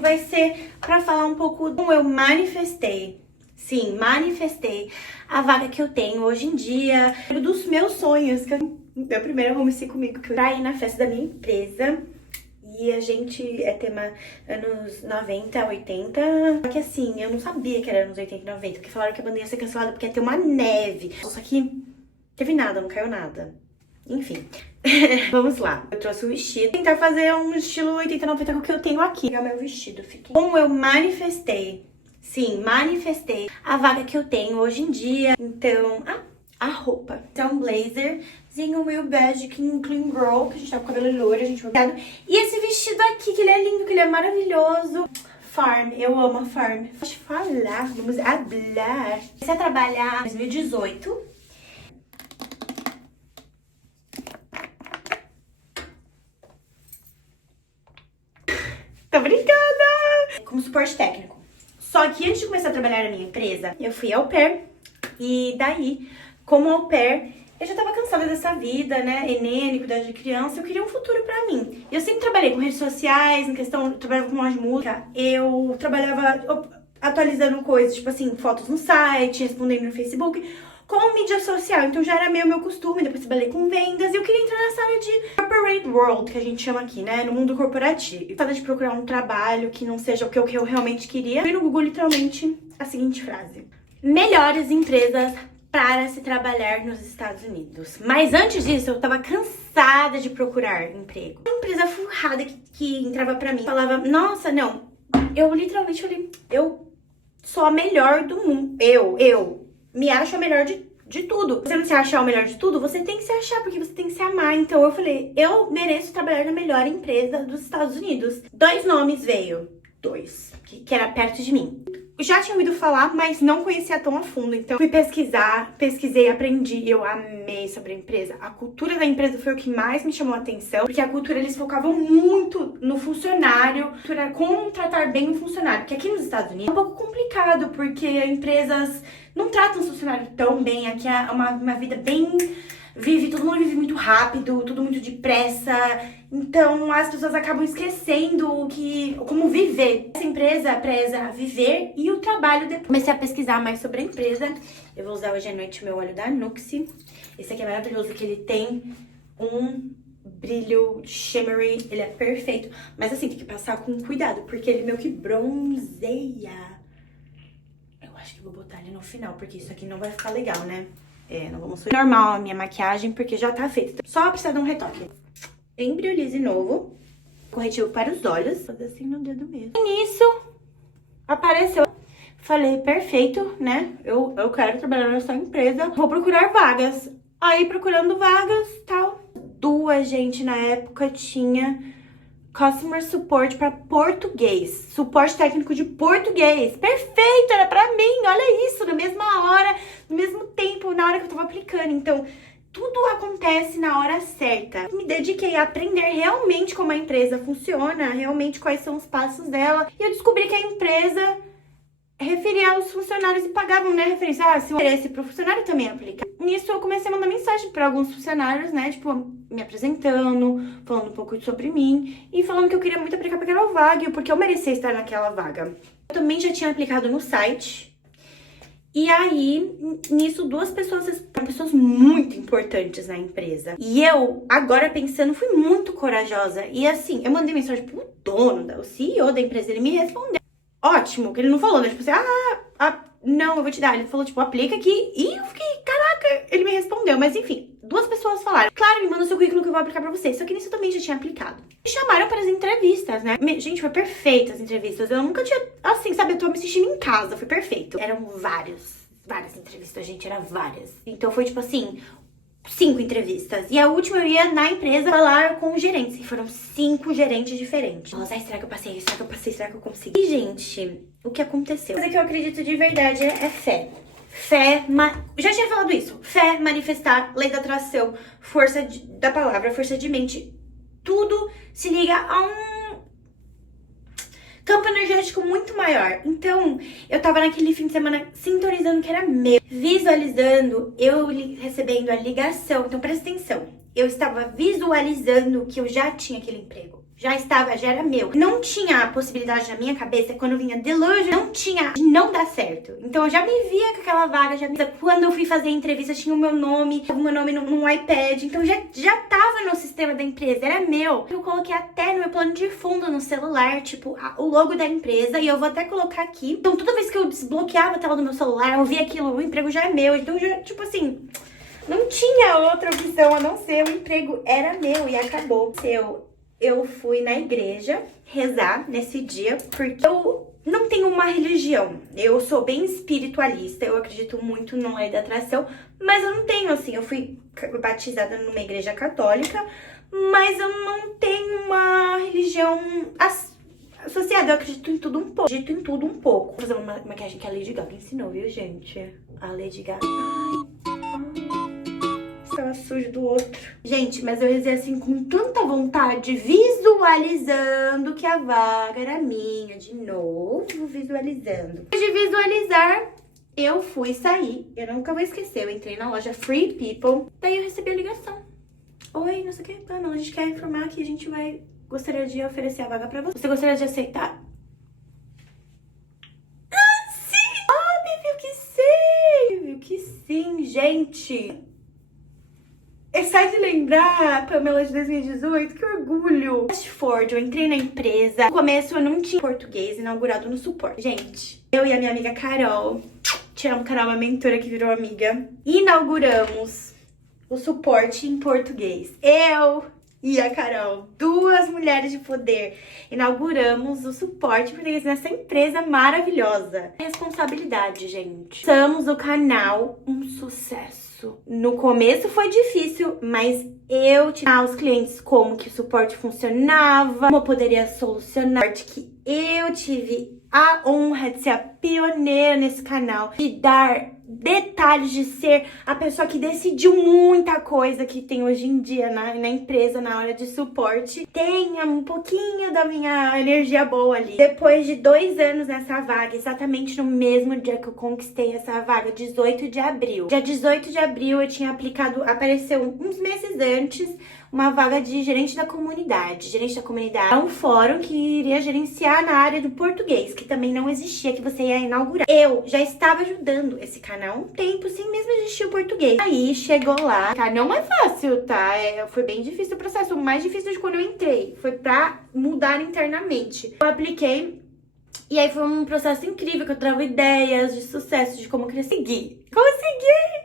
vai ser para falar um pouco como eu manifestei. Sim, manifestei a vaga que eu tenho hoje em dia, dos meus sonhos, que meu primeiro home comigo, que eu ia na festa da minha empresa. E a gente é tema anos 90, 80. Só que assim, eu não sabia que era anos 80 e 90, porque falaram que a banda ia ser cancelada porque ia ter uma neve. Só que teve nada, não caiu nada. Enfim, vamos lá. Eu trouxe um vestido. Vou tentar fazer um estilo 80, 90 com o que eu tenho aqui. É o meu vestido, fiquei. Como eu manifestei, sim, manifestei a vaga que eu tenho hoje em dia. Então, a roupa. Então, um blazerzinho meio bege, clean girl, que a gente tá com o cabelo loiro, a gente vai... E esse vestido aqui, que ele é lindo, que ele é maravilhoso. Farm, eu amo a Farm. Vamos falar, vamos hablar. Comecei a trabalhar em 2018. Tô brincando! Como suporte técnico. Só que antes de começar a trabalhar na minha empresa, eu fui au pair. E daí, como au pair, eu já tava cansada dessa vida, né? Neném, cuidar de criança. Eu queria um futuro pra mim. Eu sempre trabalhei com redes sociais, em questão, eu trabalhava com loja de música. Eu trabalhava atualizando coisas, tipo assim, fotos no site, respondendo no Facebook, com mídia social. Então já era meio meu costume, depois trabalhei com vendas. E eu queria entrar nessa área de corporate world, que a gente chama aqui, né? No mundo corporativo. Tava de procurar um trabalho que não seja o que eu realmente queria. Vi no Google, literalmente, a seguinte frase: melhores empresas para se trabalhar nos Estados Unidos. Mas antes disso, eu tava cansada de procurar emprego. Uma empresa furrada que entrava pra mim, falava, nossa, não. Eu literalmente falei, eu sou a melhor do mundo. Eu me acho a melhor de tudo. Você não se achar o melhor de tudo, você tem que se achar, porque você tem que se amar. Então eu falei, eu mereço trabalhar na melhor empresa dos Estados Unidos. 2 nomes veio. 2. Que era perto de mim. Já tinha ouvido falar, mas não conhecia tão a fundo. Então, fui pesquisei, aprendi. Eu amei sobre a empresa. A cultura da empresa foi o que mais me chamou a atenção. Porque a cultura, eles focavam muito no funcionário. A cultura era como tratar bem o funcionário. Porque aqui nos Estados Unidos é um pouco complicado, porque empresas não tratam os funcionários tão bem. Aqui é uma vida bem... todo mundo vive muito rápido, tudo muito depressa. Então as pessoas acabam esquecendo como viver. Essa empresa preza viver e o trabalho depois. Comecei a pesquisar mais sobre a empresa. Eu vou usar hoje à noite o meu óleo da Nuxe. Esse aqui é maravilhoso, que ele tem um brilho shimmery, ele é perfeito. Mas assim, tem que passar com cuidado, porque ele meio que bronzeia. Eu acho que vou botar ele no final, porque isso aqui não vai ficar legal, né? Não vamos subir normal a minha maquiagem, porque já tá feita. Só precisa dar um retoque. Embryolise novo. Corretivo para os olhos. Fazer assim no dedo mesmo. E nisso, apareceu. Falei, perfeito, né? Eu quero trabalhar nessa empresa. Vou procurar vagas. Aí, procurando vagas, tal. 2, gente, na época tinha Customer Support para português. Suporte técnico de português. Perfeito, era pra mim. Olha isso, na mesma hora, no mesmo tempo, na hora que eu tava aplicando. Então, tudo acontece na hora certa. Me dediquei a aprender realmente como a empresa funciona, realmente quais são os passos dela. E eu descobri que a empresa referia aos funcionários e pagavam, né, referência. Se o interesse pro funcionário também aplica. Nisso, eu comecei a mandar mensagem para alguns funcionários, né, tipo, me apresentando, falando um pouco sobre mim e falando que eu queria muito aplicar para aquela vaga, porque eu merecia estar naquela vaga. Eu também já tinha aplicado no site. E aí, nisso, 2 pessoas muito importantes na empresa. E eu, agora pensando, fui muito corajosa. E assim, eu mandei mensagem pro dono, o CEO da empresa, ele me respondeu. Ótimo, que ele não falou, né? Tipo assim, não, eu vou te dar. Ele falou, tipo, aplica aqui. E eu fiquei, caraca, ele me respondeu. Mas enfim, 2 pessoas falaram, claro, me manda o seu currículo que eu vou aplicar pra você. Só que nisso eu também já tinha aplicado. Me chamaram para as entrevistas, né? Gente, foi perfeito as entrevistas. Eu nunca tinha, assim, sabe, eu tô me sentindo em casa. Foi perfeito. Eram várias entrevistas, gente, eram várias. Então foi, tipo assim, 5 entrevistas. E a última eu ia na empresa falar com os gerentes. E foram 5 gerentes diferentes. Nossa, será que eu passei? Será que eu passei? Será que eu consegui? E, gente, o que aconteceu? A coisa que eu acredito de verdade é fé. Já tinha falado isso. Fé, manifestar, lei da atração, força da palavra, força de mente. Tudo se liga a um campo energético muito maior. Então, eu tava naquele fim de semana sintonizando que era meu, visualizando eu recebendo a ligação. Então, presta atenção. Eu estava visualizando que eu já tinha aquele emprego. já era meu. Não tinha a possibilidade na minha cabeça, quando vinha delusion, não tinha de não dar certo. Então eu já me via com aquela vaga, quando eu fui fazer a entrevista tinha o meu nome num iPad, então já tava no sistema da empresa, era meu. Eu coloquei até no meu plano de fundo no celular, tipo, o logo da empresa, e eu vou até colocar aqui. Então toda vez que eu desbloqueava a tela do meu celular, eu via aquilo, o emprego já é meu. Então já, tipo assim, não tinha outra opção a não ser, o emprego era meu e acabou. Eu fui na igreja rezar nesse dia, porque eu não tenho uma religião. Eu sou bem espiritualista, eu acredito muito na lei da atração, mas eu não tenho, assim, eu fui batizada numa igreja católica, mas eu não tenho uma religião associada. Eu acredito em tudo um pouco. Vou fazer uma maquiagem que a Lady Gaga ensinou, viu, gente? A Lady Gaga. Estava sujo do outro. Gente, mas eu rezei assim com tanta vontade, visualizando que a vaga era minha. De novo, visualizando. Depois de visualizar, eu fui sair. Eu nunca vou esquecer. Eu entrei na loja Free People. Daí eu recebi a ligação. Oi, não sei o que, Pamela, a gente quer informar que a gente gostaria de oferecer a vaga pra você. Você gostaria de aceitar? Sim! Óbvio que sim, gente. É só de lembrar, Pamela de 2018, que orgulho. Fast forward, eu entrei na empresa. No começo eu não tinha português inaugurado no suporte. Gente, eu e a minha amiga Carol, te amo, Carol, uma mentora que virou amiga, inauguramos o suporte em português. Eu e a Carol, duas mulheres de poder, inauguramos o suporte em português nessa empresa maravilhosa. Responsabilidade, gente. Somos o canal um sucesso. No começo foi difícil, mas eu tinha os clientes como que o suporte funcionava, como eu poderia solucionar, que eu tive a honra de ser a pioneira nesse canal, de dar detalhes, de ser a pessoa que decidiu muita coisa que tem hoje em dia na empresa, na hora de suporte. Tenha um pouquinho da minha energia boa ali. Depois de 2 anos nessa vaga, exatamente no mesmo dia que eu conquistei essa vaga, 18 de abril. Dia 18 de abril eu tinha aplicado, apareceu uns meses antes, uma vaga de gerente da comunidade. Gerente da comunidade é um fórum que iria gerenciar na área do português, que também não existia, que você ia inaugurar. Eu já estava ajudando esse canal há um tempo, sem mesmo existir o português. Aí chegou lá, tá? Não é fácil, tá? Foi bem difícil o processo. O mais difícil de quando eu entrei foi pra mudar internamente. Eu apliquei e aí foi um processo incrível, que eu trago ideias de sucesso, de como consegui!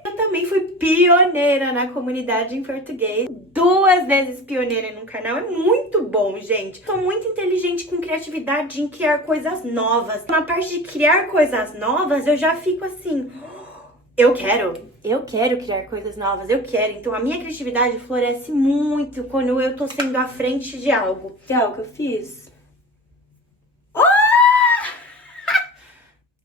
Eu também fui pioneira na comunidade em português. 2 vezes pioneira no canal. É muito bom, gente. Sou muito inteligente com criatividade em criar coisas novas. Na parte de criar coisas novas, eu já fico assim... Eu quero criar coisas novas, eu quero. Então a minha criatividade floresce muito quando eu tô sendo à frente de algo. Que é algo que eu fiz.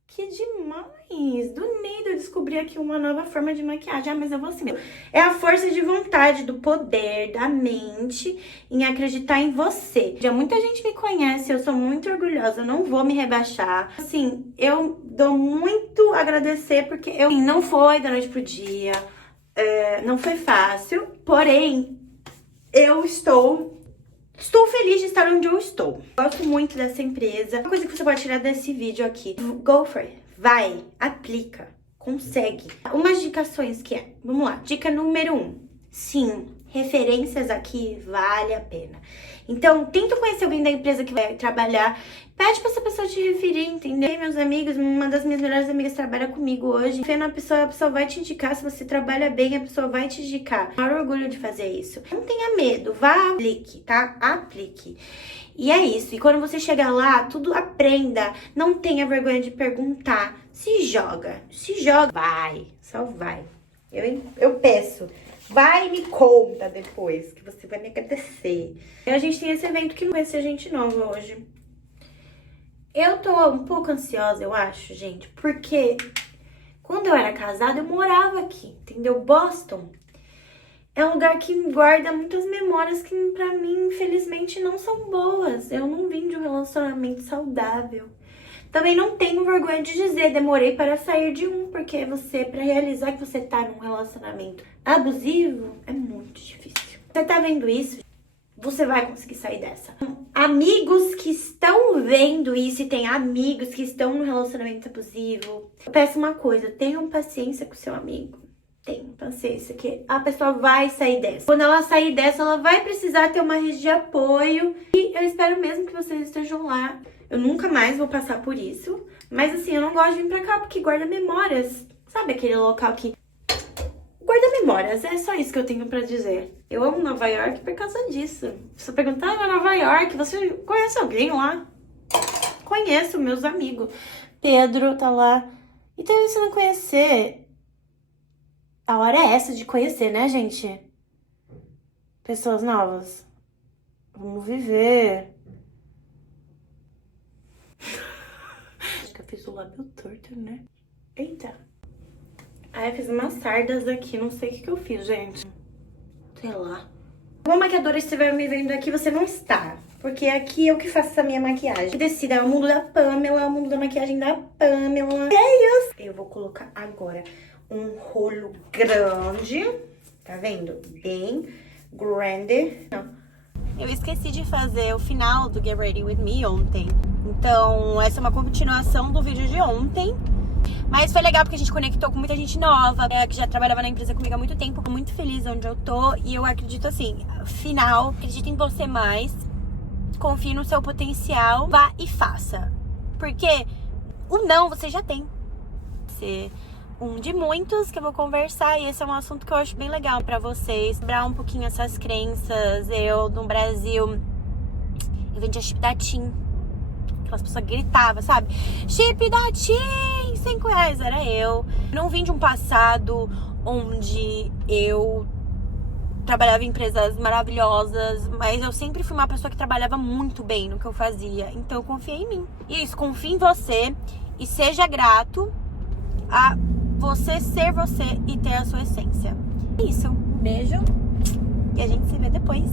Que demais! Do nada eu descobri aqui uma nova forma de maquiagem. Mas eu vou assim mesmo. É a força de vontade, do poder, da mente em acreditar em você. Já muita gente me conhece, eu sou muito orgulhosa, eu não vou me rebaixar. Assim, eu dou muito a agradecer porque não foi da noite pro dia, não foi fácil, porém, eu estou feliz de estar onde eu estou. Gosto muito dessa empresa. Uma coisa que você pode tirar desse vídeo aqui. Go for it. Vai, aplica, consegue. Umas indicações que é, vamos lá. Dica número 1. Sim, referências aqui vale a pena. Então, tenta conhecer alguém da empresa que vai trabalhar. Pede pra essa pessoa te referir, entendeu? Meus amigos, uma das minhas melhores amigas trabalha comigo hoje. Vendo a pessoa vai te indicar. Se você trabalha bem, a pessoa vai te indicar. Maior orgulho de fazer isso. Não tenha medo, vá, aplique, tá? Aplique. E é isso. E quando você chegar lá, tudo aprenda. Não tenha vergonha de perguntar. Se joga. Vai. Só vai. Eu peço. Vai e me conta depois, que você vai me agradecer. A gente tem esse evento que não vai ser gente nova hoje. Eu tô um pouco ansiosa, eu acho, gente, porque quando eu era casada, eu morava aqui, entendeu? Boston é um lugar que guarda muitas memórias que pra mim, infelizmente, não são boas. Eu não vim de um relacionamento saudável. Também não tenho vergonha de dizer, demorei para sair de um, porque pra realizar que você tá num relacionamento abusivo, é muito difícil. Você tá vendo isso? Você vai conseguir sair dessa. Amigos que estão vendo isso e tem amigos que estão no relacionamento abusivo, eu peço uma coisa, tenham paciência com seu amigo. Tenham paciência, que a pessoa vai sair dessa. Quando ela sair dessa, ela vai precisar ter uma rede de apoio. E eu espero mesmo que vocês estejam lá. Eu nunca mais vou passar por isso. Mas assim, eu não gosto de vir pra cá porque guarda memórias. Sabe aquele local que guarda memórias? É só isso que eu tenho pra dizer. Eu amo Nova York por causa disso. Se eu perguntar, Nova York, você conhece alguém lá? Conheço meus amigos. Pedro tá lá. Então, se não conhecer, a hora é essa de conhecer, né, gente? Pessoas novas. Vamos viver. Acho que eu fiz o lábio torto, né? Eita. Aí eu fiz umas sardas aqui, não sei o que eu fiz, gente. Sei lá. Uma maquiadora estiver me vendo aqui, você não está. Porque aqui eu que faço essa minha maquiagem. Decida, é o mundo da Pamela, é o mundo da maquiagem da Pamela. É isso. Eu vou colocar agora um rolo grande. Tá vendo? Bem grande. Não. Eu esqueci de fazer o final do Get Ready With Me ontem. Então, essa é uma continuação do vídeo de ontem. Mas foi legal porque a gente conectou com muita gente nova, que já trabalhava na empresa comigo há muito tempo. Tô muito feliz onde eu tô e eu acredito assim, final, acredito em você mais, confie no seu potencial, vá e faça. Porque o não você já tem. Você um de muitos que eu vou conversar e esse é um assunto que eu acho bem legal pra vocês. Quebrar um pouquinho essas crenças. Eu, no Brasil, eu vendia chip da TIM. Aquelas pessoas gritavam, sabe? Chip da TIM, R$5, era eu. Não vim de um passado onde eu trabalhava em empresas maravilhosas, mas eu sempre fui uma pessoa que trabalhava muito bem no que eu fazia. Então eu confiei em mim. E isso, confie em você e seja grato a você ser você e ter a sua essência. É isso. Um beijo e a gente se vê depois.